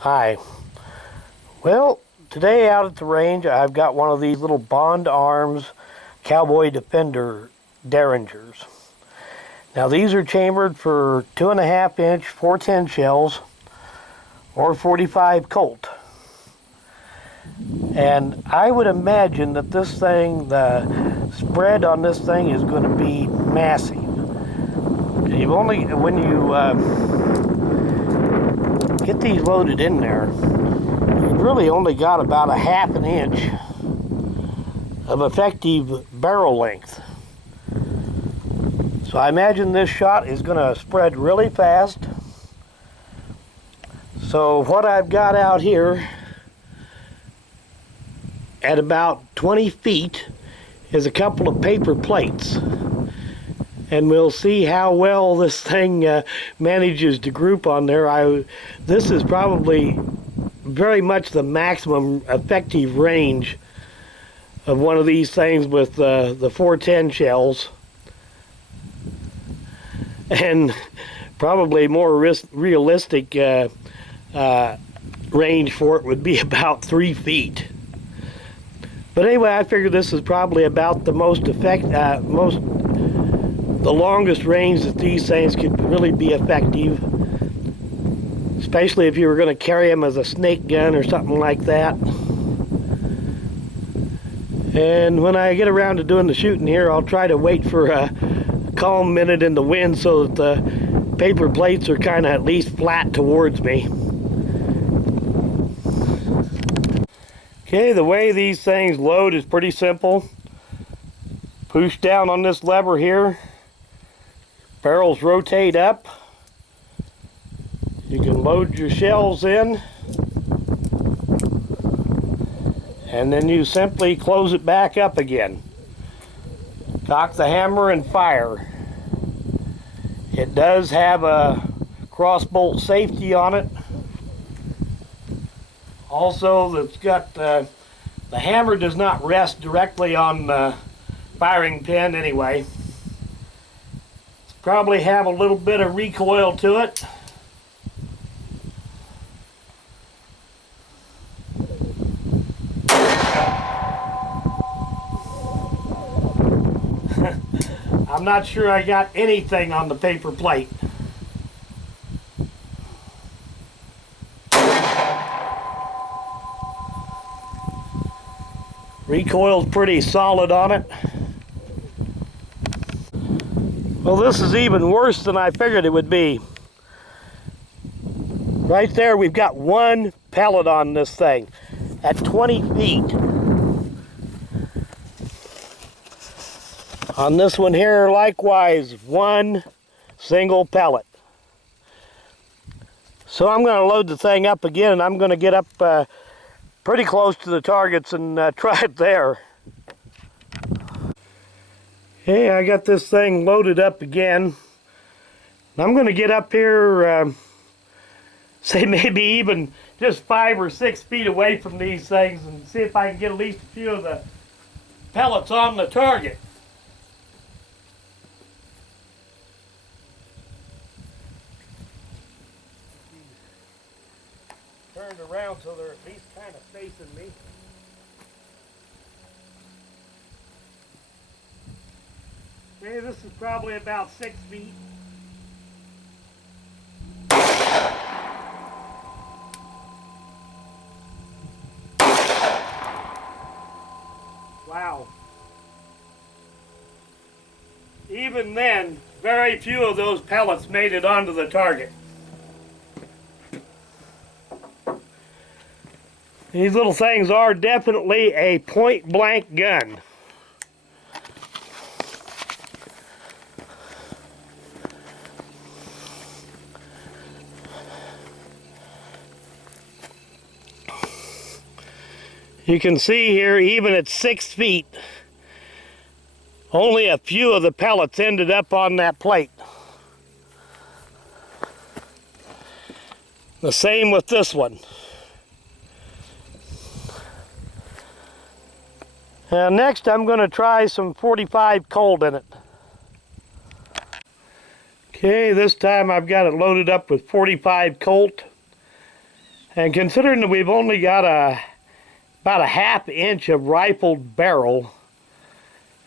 Hi. Well, today out at the range, I've got one of these little Bond Arms Cowboy Defender Derringers. Now these are chambered for 2.5-inch 410 shells or 45 Colt. And I would imagine that this thing, the spread on this thing is going to be massive. When you get these loaded in there, you've really only got about 1/2 inch of effective barrel length. So I imagine this shot is going to spread really fast. So what I've got out here at about 20 feet is a couple of paper plates. And we'll see how well this thing manages to group on there. This is probably very much the maximum effective range of one of these things with the 410 shells. And probably more realistic range for it would be about 3 feet. But anyway, I figure this is probably about the the longest range that these things could really be effective, especially if you were going to carry them as a snake gun or something like that. And when I get around to doing the shooting here, I'll try to wait for a calm minute in the wind so that the paper plates are kind of at least flat towards me. Okay, the way these things load is pretty simple. Push down on this lever here. Barrels rotate up. You can load your shells in. And then you simply close it back up again. Cock the hammer and fire. It does have a cross bolt safety on it. Also, it's got the hammer does not rest directly on the firing pin anyway. Probably have a little bit of recoil to it. I'm not sure I got anything on the paper plate. Recoil's pretty solid on it. Well, this is even worse than I figured it would be. Right there, we've got one pellet on this thing at 20 feet. On this one here, likewise, one single pellet. So I'm going to load the thing up again, and I'm going to get up pretty close to the targets and try it there. Okay, I got this thing loaded up again. I'm going to get up here, say maybe even just 5 or 6 feet away from these things and see if I can get at least a few of the pellets on the target. Turned around so they're at least kind of facing me. Okay, this is probably about 6 feet. Wow. Even then, very few of those pellets made it onto the target. These little things are definitely a point-blank gun. You can see here, even at 6 feet, only a few of the pellets ended up on that plate. The same with this one. Next, I'm going to try some 45 Colt in it. Okay, this time I've got it loaded up with 45 Colt. And considering that we've only got about a ½ inch of rifled barrel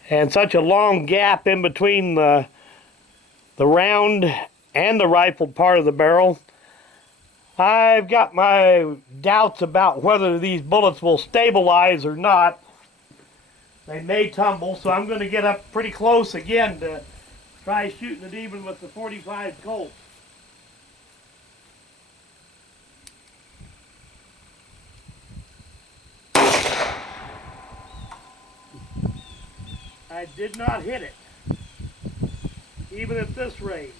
and such a long gap in between the round and the rifled part of the barrel, I've got my doubts about whether these bullets will stabilize or not. They may tumble, so I'm going to get up pretty close again to try shooting it even with the .45 Colt. I did not hit it, even at this range.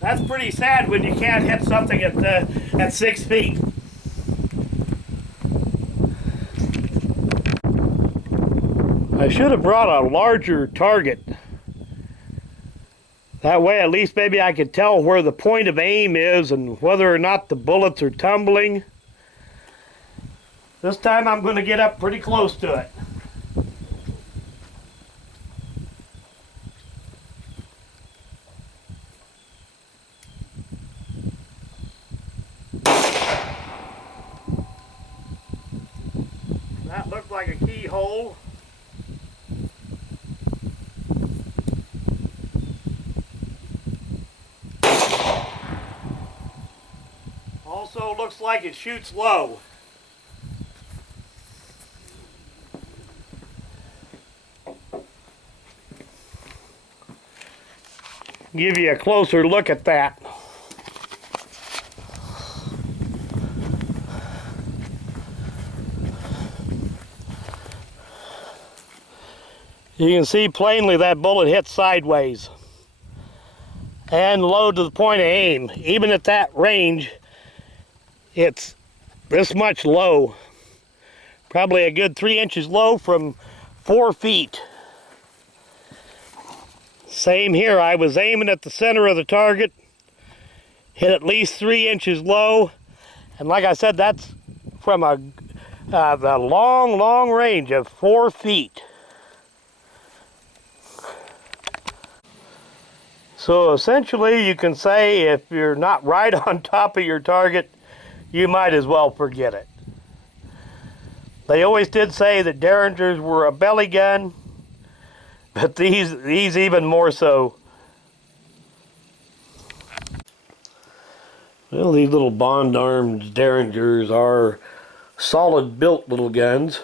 That's pretty sad when you can't hit something at 6 feet. I should have brought a larger target. That way at least maybe I could tell where the point of aim is and whether or not the bullets are tumbling. This time I'm going to get up pretty close to it. That looked like a keyhole. Also looks like it shoots low. Give you a closer look at that. You can see plainly that bullet hit sideways and low to the point of aim. Even at that range, it's this much low. Probably a good 3 inches low from 4 feet. Same here, I was aiming at the center of the target, hit at least 3 inches low, and like I said, that's from the long range of 4 feet. So essentially you can say if you're not right on top of your target, you might as well forget it. They always did say that Derringers were a belly gun, but these even more so. Well, these little Bond Arms Derringers are solid built little guns,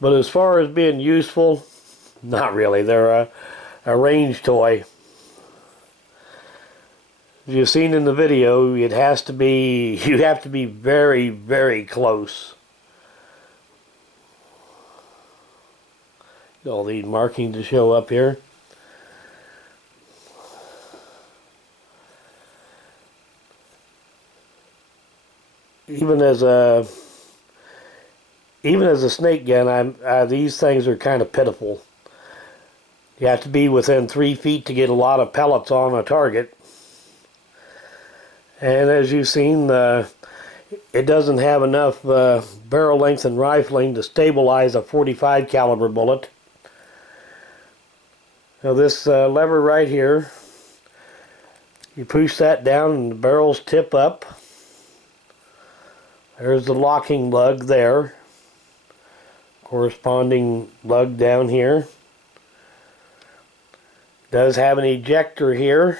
but as far as being useful, not really. They're a range toy. As you've seen in the video, you have to be very, very close. All these markings to show up here. Even as a snake gun, these things are kind of pitiful. You have to be within 3 feet to get a lot of pellets on a target. And as you've seen, it doesn't have enough barrel length and rifling to stabilize a .45 caliber bullet. Now this lever right here, you push that down and the barrels tip up. There's the locking lug there. Corresponding lug down here. Does have an ejector here.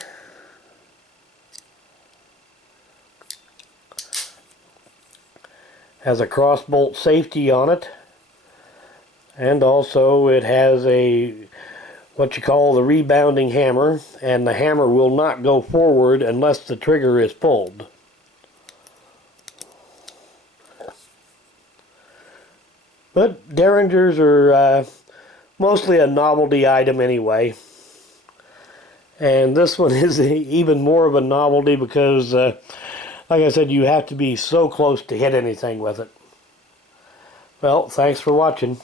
Has a cross bolt safety on it. And also it has what you call the rebounding hammer, and the hammer will not go forward unless the trigger is pulled. But Derringers are mostly a novelty item anyway. And this one is even more of a novelty because, like I said, you have to be so close to hit anything with it. Well, thanks for watching.